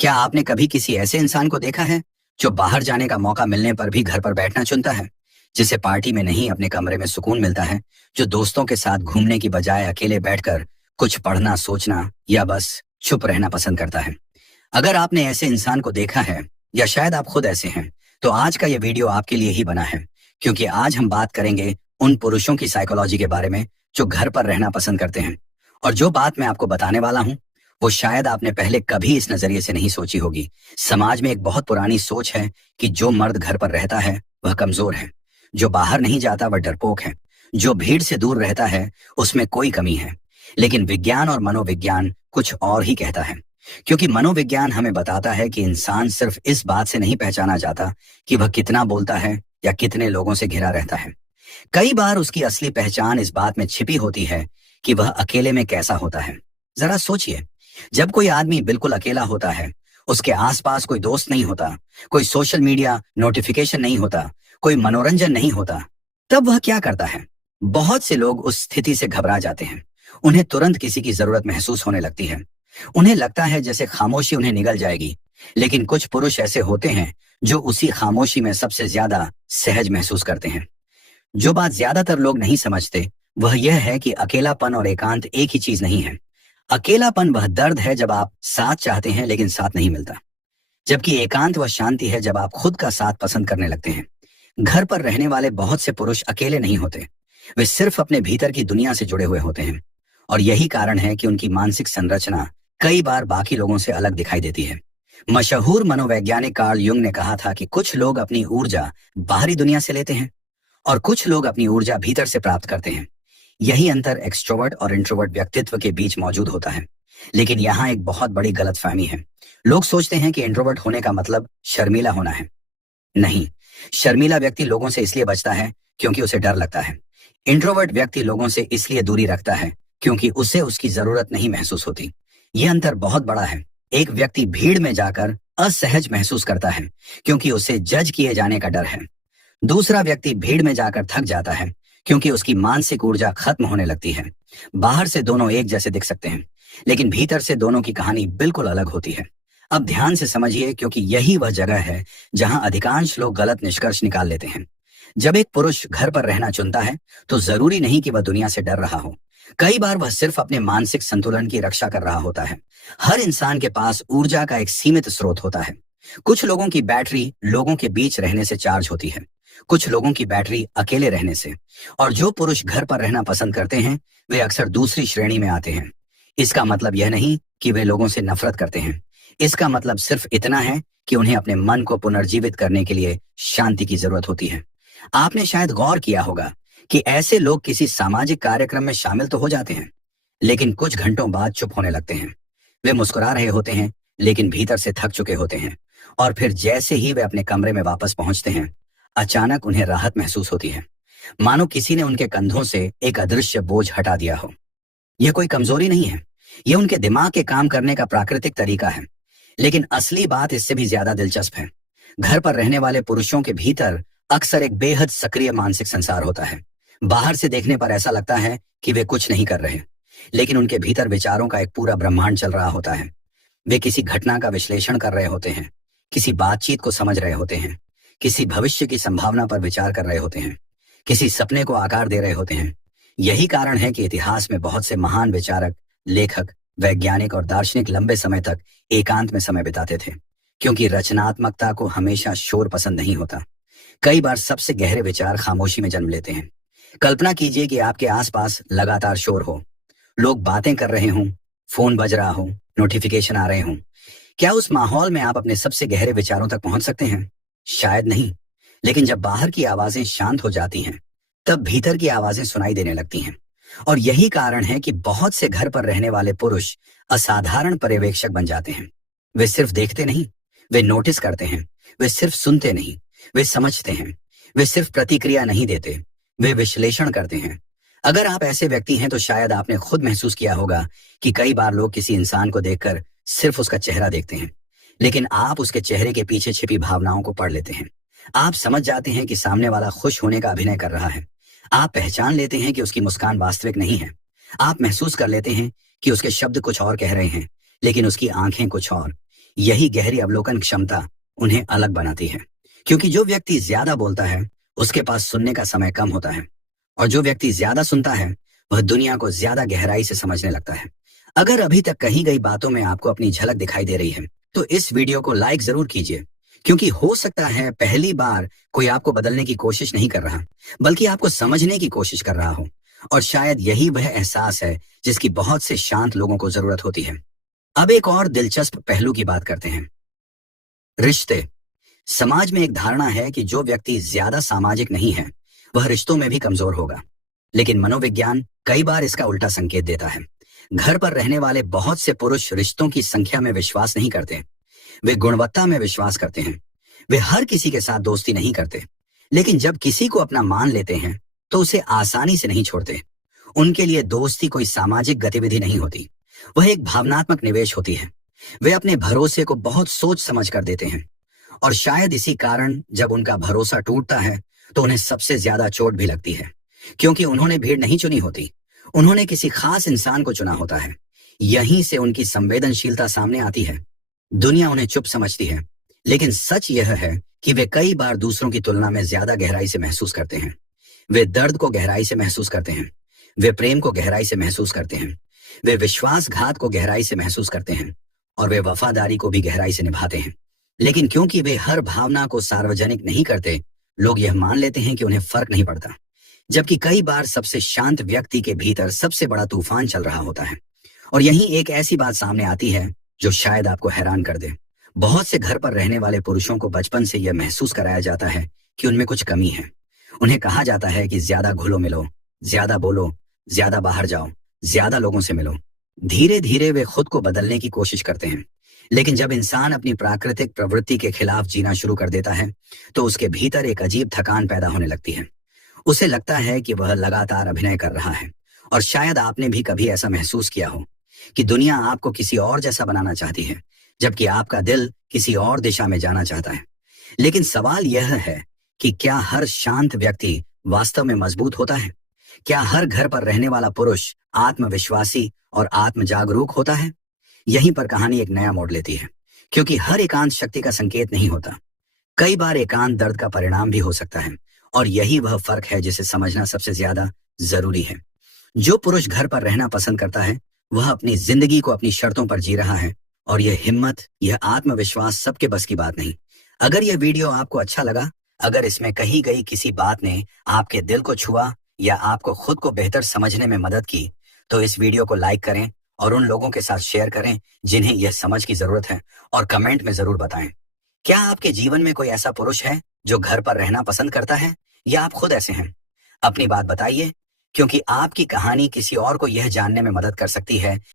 क्या आपने कभी किसी ऐसे इंसान को देखा है जो बाहर जाने का मौका मिलने पर भी घर पर बैठना चुनता है, जिसे पार्टी में नहीं अपने कमरे में सुकून मिलता है, जो दोस्तों के साथ घूमने की बजाय अकेले बैठकर कुछ पढ़ना, सोचना या बस चुप रहना पसंद करता है? अगर आपने ऐसे इंसान को देखा है या शायद आप खुद ऐसे हैं, तो आज का ये वीडियो आपके लिए ही बना है, क्योंकि आज हम बात करेंगे उन पुरुषों की साइकोलॉजी के बारे में जो घर पर रहना पसंद करते हैं। और जो बात मैं आपको बताने वाला हूं, वो शायद आपने पहले कभी इस नजरिए से नहीं सोची होगी। समाज में एक बहुत पुरानी सोच है कि जो मर्द घर पर रहता है वह कमजोर है, जो बाहर नहीं जाता वह डरपोक है, जो भीड़ से दूर रहता है उसमें कोई कमी है। लेकिन विज्ञान और मनोविज्ञान कुछ और ही कहता है, क्योंकि मनोविज्ञान हमें बताता है कि इंसान सिर्फ इस बात से नहीं पहचाना जाता कि वह कितना बोलता है या कितने लोगों से घिरा रहता है। कई बार उसकी असली पहचान इस बात में छिपी होती है कि वह अकेले में कैसा होता है। जरा सोचिए, जब कोई आदमी बिल्कुल अकेला होता है, उसके आसपास कोई दोस्त नहीं होता, कोई सोशल मीडिया नोटिफिकेशन नहीं होता, कोई मनोरंजन नहीं होता, तब वह क्या करता है? बहुत से लोग उस स्थिति से घबरा जाते हैं। उन्हें तुरंत किसी की जरूरत महसूस होने लगती है। उन्हें लगता है जैसे खामोशी उन्हें निगल जाएगी। लेकिन कुछ पुरुष ऐसे होते हैं जो उसी खामोशी में सबसे ज्यादा सहज महसूस करते हैं। जो बात ज्यादातर लोग नहीं समझते वह यह है कि अकेलापन और एकांत एक ही चीज नहीं है। अकेलापन वह दर्द है जब आप साथ चाहते हैं लेकिन साथ नहीं मिलता, जबकि एकांत वह शांति है जब आप खुद का साथ पसंद करने लगते हैं। घर पर रहने वाले बहुत से पुरुष अकेले नहीं होते, वे सिर्फ अपने भीतर की दुनिया से जुड़े हुए होते हैं। और यही कारण है कि उनकी मानसिक संरचना कई बार बाकी लोगों से अलग दिखाई देती है। मशहूर मनोवैज्ञानिक कार्ल युंग ने कहा था कि कुछ लोग अपनी ऊर्जा बाहरी दुनिया से लेते हैं और कुछ लोग अपनी ऊर्जा भीतर से प्राप्त करते हैं। यही अंतर एक्सट्रोवर्ट और इंट्रोवर्ट व्यक्तित्व के बीच मौजूद होता है। लेकिन यहाँ एक बहुत बड़ी गलतफहमी है। लोग सोचते हैं कि इंट्रोवर्ट होने का मतलब शर्मीला होना है। नहीं, शर्मीला व्यक्ति लोगों से इसलिए बचता है क्योंकि उसे डर लगता है। इंट्रोवर्ट व्यक्ति लोगों से इसलिए दूरी रखता है क्योंकि उसे उसकी जरूरत नहीं महसूस होती। यह अंतर बहुत बड़ा है। एक व्यक्ति भीड़ में जाकर असहज महसूस करता है क्योंकि उसे जज किए जाने का डर है। दूसरा व्यक्ति भीड़ में जाकर थक जाता है क्योंकि उसकी मानसिक ऊर्जा खत्म होने लगती है। बाहर से दोनों एक जैसे दिख सकते हैं, लेकिन भीतर से दोनों की कहानी बिल्कुल अलग होती है। अब ध्यान से समझिए, क्योंकि यही वह जगह है जहां अधिकांश लोग गलत निष्कर्ष निकाल लेते हैं। जब एक पुरुष घर पर रहना चुनता है तो जरूरी नहीं कि वह दुनिया से डर रहा हो। कई बार वह सिर्फ अपने मानसिक संतुलन की रक्षा कर रहा होता है। हर इंसान के पास ऊर्जा का एक सीमित स्रोत होता है। कुछ लोगों की बैटरी लोगों के बीच रहने से चार्ज होती है, कुछ लोगों की बैटरी अकेले रहने से। और जो पुरुष घर पर रहना पसंद करते हैं वे अक्सर दूसरी श्रेणी में आते हैं। इसका मतलब यह नहीं कि वे लोगों से नफरत करते हैं। इसका मतलब सिर्फ इतना है कि उन्हें अपने मन को पुनर्जीवित करने के लिए शांति की जरूरत होती है। आपने शायद गौर किया होगा कि ऐसे लोग किसी सामाजिक कार्यक्रम में शामिल तो हो जाते हैं, लेकिन कुछ घंटों बाद चुप होने लगते हैं। वे मुस्कुरा रहे होते हैं लेकिन भीतर से थक चुके होते हैं। और फिर जैसे ही वे अपने कमरे में वापस पहुंचते हैं, अचानक उन्हें राहत महसूस होती है, मानो किसी ने उनके कंधों से एक अदृश्य बोझ हटा दिया हो। यह कोई कमजोरी नहीं है, यह उनके दिमाग के काम करने का प्राकृतिक तरीका है। लेकिन असली बात इससे भी ज्यादा दिलचस्प है। घर पर रहने वाले पुरुषों के भीतर अक्सर एक बेहद सक्रिय मानसिक संसार होता है। बाहर से देखने पर ऐसा लगता है कि वे कुछ नहीं कर रहे, लेकिन उनके भीतर विचारों का एक पूरा ब्रह्मांड चल रहा होता है। वे किसी घटना का विश्लेषण कर रहे होते हैं, किसी बातचीत को समझ रहे होते हैं, किसी भविष्य की संभावना पर विचार कर रहे होते हैं, किसी सपने को आकार दे रहे होते हैं। यही कारण है कि इतिहास में बहुत से महान विचारक, लेखक, वैज्ञानिक और दार्शनिक लंबे समय तक एकांत में समय बिताते थे, क्योंकि रचनात्मकता को हमेशा शोर पसंद नहीं होता। कई बार सबसे गहरे विचार खामोशी में जन्म लेते हैं। कल्पना कीजिए कि आपके आसपास लगातार शोर हो, लोग बातें कर रहे हों, फोन बज रहा हो, नोटिफिकेशन आ रहे हों। क्या उस माहौल में आप अपने सबसे गहरे विचारों तक पहुंच सकते हैं? शायद नहीं। लेकिन जब बाहर की आवाजें शांत हो जाती हैं, तब भीतर की आवाजें सुनाई देने लगती हैं। और यही कारण है कि बहुत से घर पर रहने वाले पुरुष असाधारण पर्यवेक्षक बन जाते हैं। वे सिर्फ देखते नहीं, वे नोटिस करते हैं। वे सिर्फ सुनते नहीं, वे समझते हैं। वे सिर्फ प्रतिक्रिया नहीं देते, वे विश्लेषण करते हैं। अगर आप ऐसे व्यक्ति हैं तो शायद आपने खुद महसूस किया होगा कि कई बार लोग किसी इंसान को देखकर सिर्फ उसका चेहरा देखते हैं, लेकिन आप उसके चेहरे के पीछे छिपी भावनाओं को पढ़ लेते हैं। आप समझ जाते हैं कि सामने वाला खुश होने का अभिनय कर रहा है। आप पहचान लेते हैं कि उसकी मुस्कान वास्तविक नहीं है। आप महसूस कर लेते हैं कि उसके शब्द कुछ और कह रहे हैं, लेकिन उसकी आंखें कुछ और। यही गहरी अवलोकन क्षमता उन्हें अलग बनाती है, क्योंकि जो व्यक्ति ज्यादा बोलता है उसके पास सुनने का समय कम होता है, और जो व्यक्ति ज्यादा सुनता है वह दुनिया को ज्यादा गहराई से समझने लगता है। अगर अभी तक कही गई बातों में आपको अपनी झलक दिखाई दे रही है तो इस वीडियो को लाइक जरूर कीजिए, क्योंकि हो सकता है पहली बार कोई आपको बदलने की कोशिश नहीं कर रहा, बल्कि आपको समझने की कोशिश कर रहा हो। और शायद यही वह एहसास है जिसकी बहुत से शांत लोगों को जरूरत होती है। अब एक और दिलचस्प पहलू की बात करते हैं, रिश्ते। समाज में एक धारणा है कि जो व्यक्ति ज्यादा सामाजिक नहीं है वह रिश्तों में भी कमजोर होगा, लेकिन मनोविज्ञान कई बार इसका उल्टा संकेत देता है। घर पर रहने वाले बहुत से पुरुष रिश्तों की संख्या में विश्वास नहीं करते, वे गुणवत्ता में विश्वास करते हैं। वे हर किसी के साथ दोस्ती नहीं करते, लेकिन जब किसी को अपना मान लेते हैं तो उसे आसानी से नहीं छोड़ते। उनके लिए दोस्ती कोई सामाजिक गतिविधि नहीं होती, वह एक भावनात्मक निवेश होती है। वे अपने भरोसे को बहुत सोच समझ कर देते हैं, और शायद इसी कारण जब उनका भरोसा टूटता है तो उन्हें सबसे ज्यादा चोट भी लगती है, क्योंकि उन्होंने भीड़ नहीं चुनी होती, उन्होंने किसी खास इंसान को चुना होता है। यहीं से उनकी संवेदनशीलता सामने आती है। दुनिया उन्हें चुप समझती है, लेकिन सच यह है कि वे कई बार दूसरों की तुलना में ज्यादा गहराई से महसूस करते हैं। वे दर्द को गहराई से महसूस करते हैं, वे प्रेम को गहराई से महसूस करते हैं, वे विश्वासघात को गहराई से महसूस करते हैं, और वे वफादारी को भी गहराई से निभाते हैं। लेकिन क्योंकि वे हर भावना को सार्वजनिक नहीं करते, लोग यह मान लेते हैं कि उन्हें फर्क नहीं पड़ता, जबकि कई बार सबसे शांत व्यक्ति के भीतर सबसे बड़ा तूफान चल रहा होता है। और यहीं एक ऐसी बात सामने आती है जो शायद आपको हैरान कर दे। बहुत से घर पर रहने वाले पुरुषों को बचपन से यह महसूस कराया जाता है कि उनमें कुछ कमी है। उन्हें कहा जाता है कि ज्यादा घुलो मिलो, ज्यादा बोलो, ज्यादा बाहर जाओ, ज्यादा लोगों से मिलो। धीरे धीरे वे खुद को बदलने की कोशिश करते हैं, लेकिन जब इंसान अपनी प्राकृतिक प्रवृत्ति के खिलाफ जीना शुरू कर देता है तो उसके भीतर एक अजीब थकान पैदा होने लगती है। उसे लगता है कि वह लगातार अभिनय कर रहा है। और शायद आपने भी कभी ऐसा महसूस किया हो कि दुनिया आपको किसी और जैसा बनाना चाहती है, जबकि आपका दिल किसी और दिशा में जाना चाहता है। लेकिन सवाल यह है कि क्या हर शांत व्यक्ति वास्तव में मजबूत होता है? क्या हर घर पर रहने वाला पुरुष आत्मविश्वासी और आत्मजागरूक होता है? यहीं पर कहानी एक नया मोड़ लेती है, क्योंकि हर एकांत शक्ति का संकेत नहीं होता। कई बार एकांत दर्द का परिणाम भी हो सकता है, और यही वह फर्क है जिसे समझना सबसे ज्यादा जरूरी है। जो पुरुष घर पर रहना पसंद करता है वह अपनी जिंदगी को अपनी शर्तों पर जी रहा है, और यह हिम्मत, यह आत्मविश्वास सबके बस की बात नहीं। अगर यह वीडियो आपको अच्छा लगा, अगर इसमें कही गई किसी बात ने आपके दिल को छुआ या आपको खुद को बेहतर समझने में मदद की, तो इस वीडियो को लाइक करें और उन लोगों के साथ शेयर करें जिन्हें यह समझ की जरूरत है, और कमेंट में जरूर बताएं। क्या आपके जीवन में कोई ऐसा पुरुष है जो घर पर रहना पसंद करता है, या आप खुद ऐसे हैं? अपनी बात बताइए, क्योंकि आपकी कहानी किसी और को यह जानने में मदद कर सकती है